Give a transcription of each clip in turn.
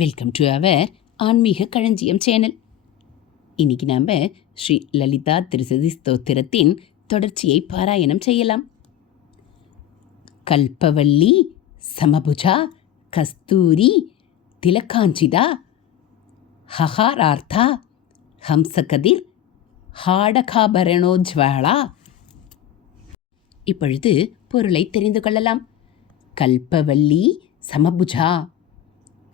Welcome to our ஆன்மீக களஞ்சியம் channel. இன்னைக்கு நாம் ஸ்ரீ லலிதா திருசதி ஸ்தோத்திரத்தின் தொடர்ச்சியை பாராயணம் செய்யலாம். கல்பவல்லி சமபுஜா கஸ்தூரி திலகாஞ்சிதா ஹஹாரார்த்தா ஹம்சகதிர் ஹாடகாபரணோஜ்வாலா. இப்பொழுது பொருளை தெரிந்து கொள்ளலாம். கல்பவல்லி சமபுஜா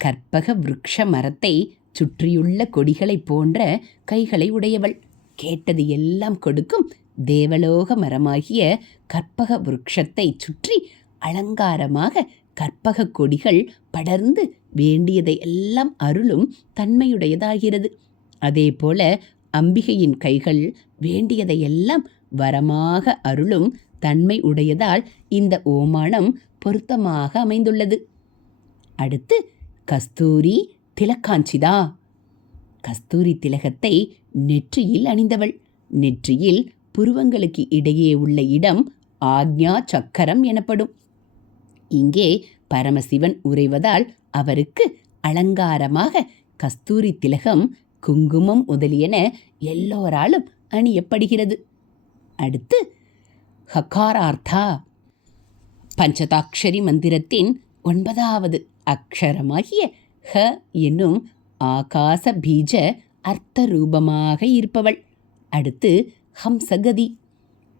கற்பக விருட்ச மரத்தை சுற்றியுள்ள கொடிகளைப் போன்ற கைகளை உடையவள். கேட்டது எல்லாம் கொடுக்கும் தேவலோக மரமாகிய கற்பக விருட்சத்தை சுற்றி அலங்காரமாக கற்பக கொடிகள் படர்ந்து வேண்டியதை எல்லாம் அருளும் தன்மையுடையதாகிறது. அதேபோல அம்பிகையின் கைகள் வேண்டியதையெல்லாம் வரமாக அருளும் தன்மை உடையதால் இந்த ஓமானம் பொருத்தமாக அமைந்துள்ளது. அடுத்து கஸ்தூரி திலக்காஞ்சிதா. கஸ்தூரி திலகத்தை நெற்றியில் அணிந்தவள். நெற்றியில் புருவங்களுக்கு இடையே உள்ள இடம் ஆக்ஞா சக்கரம் எனப்படும். இங்கே பரமசிவன் உறைவதால் அவருக்கு அலங்காரமாக கஸ்தூரி திலகம் குங்குமம் முதலியன எல்லோராலும் அணியப்படுகிறது. அடுத்து ஹகாரார்த்தா பஞ்சதாட்சரி மந்திரத்தின் ஒன்பதாவது. அக்ஷரமாகிய ஹ என்னும் ஆகாச பீஜ அர்த்த ரூபமாக இருப்பவள். அடுத்து ஹம்சகதி.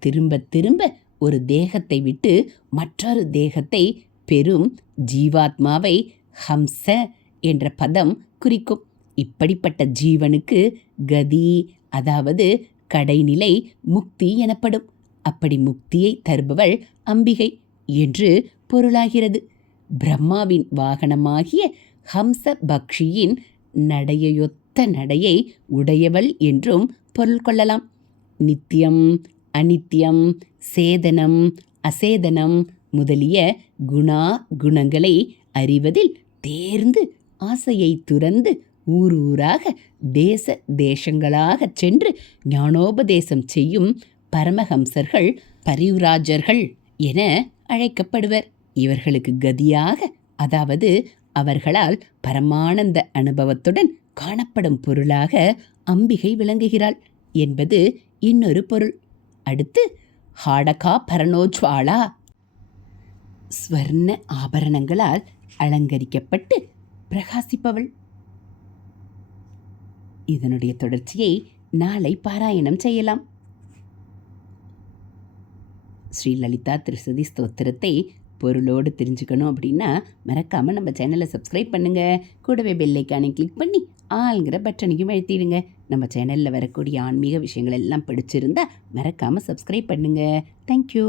திரும்ப திரும்ப ஒரு தேகத்தை விட்டு மற்றொரு தேகத்தை பெறும் ஜீவாத்மாவை ஹம்ச என்ற பதம் குறிக்கும். இப்படிப்பட்ட ஜீவனுக்கு கதி அதாவது கடைநிலை முக்தி எனப்படும். அப்படி முக்தியை தருபவள் அம்பிகை என்று பொருளாகிறது. பிரம்மாவின் வாகனமாகிய ஹம்ச பக்ஷியின் நடையொத்த நடையை உடையவள் என்றும் பொருள் கொள்ளலாம். நித்தியம் அனித்தியம் சேதனம் அசேதனம் முதலிய குணா குணங்களை அறிவதில் தேர்ந்து ஆசையை துறந்து ஊர் ஊராக தேச தேசங்களாகச் சென்று ஞானோபதேசம் செய்யும் பரமஹம்சர்கள் பரிவுராஜர்கள் என அழைக்கப்படுவர். இவர்களுக்கு கதியாக அதாவது அவர்களால் பரமானந்த அனுபவத்துடன் காணப்படும் பொருளாக அம்பிகை விளங்குகிறாள் என்பது இன்னொரு பொருள். அடுத்து ஹாடகா பரணோஜ்வாலா ஸ்வர்ண ஆபரணங்களால் அலங்கரிக்கப்பட்டு பிரகாசிப்பவள். இதனுடைய தொடர்ச்சியை நாளை பாராயணம் செய்யலாம். ஸ்ரீ லலிதா திருசதி ஸ்தோத்திரத்தை பொருளோடு தெரிஞ்சுக்கணும் அப்படின்னா மறக்காமல் நம்ம சேனலை சப்ஸ்கிரைப் பண்ணுங்கள் கூடவே பெல்லைக்கானே கிளிக் பண்ணி ஆளுங்கிற பட்டனையும் அழுத்திடுங்க. நம்ம சேனலில் வரக்கூடிய ஆன்மீக விஷயங்கள் எல்லாம் பிடிச்சிருந்தா மறக்காமல் சப்ஸ்கிரைப் பண்ணுங்கள் தேங்க்யூ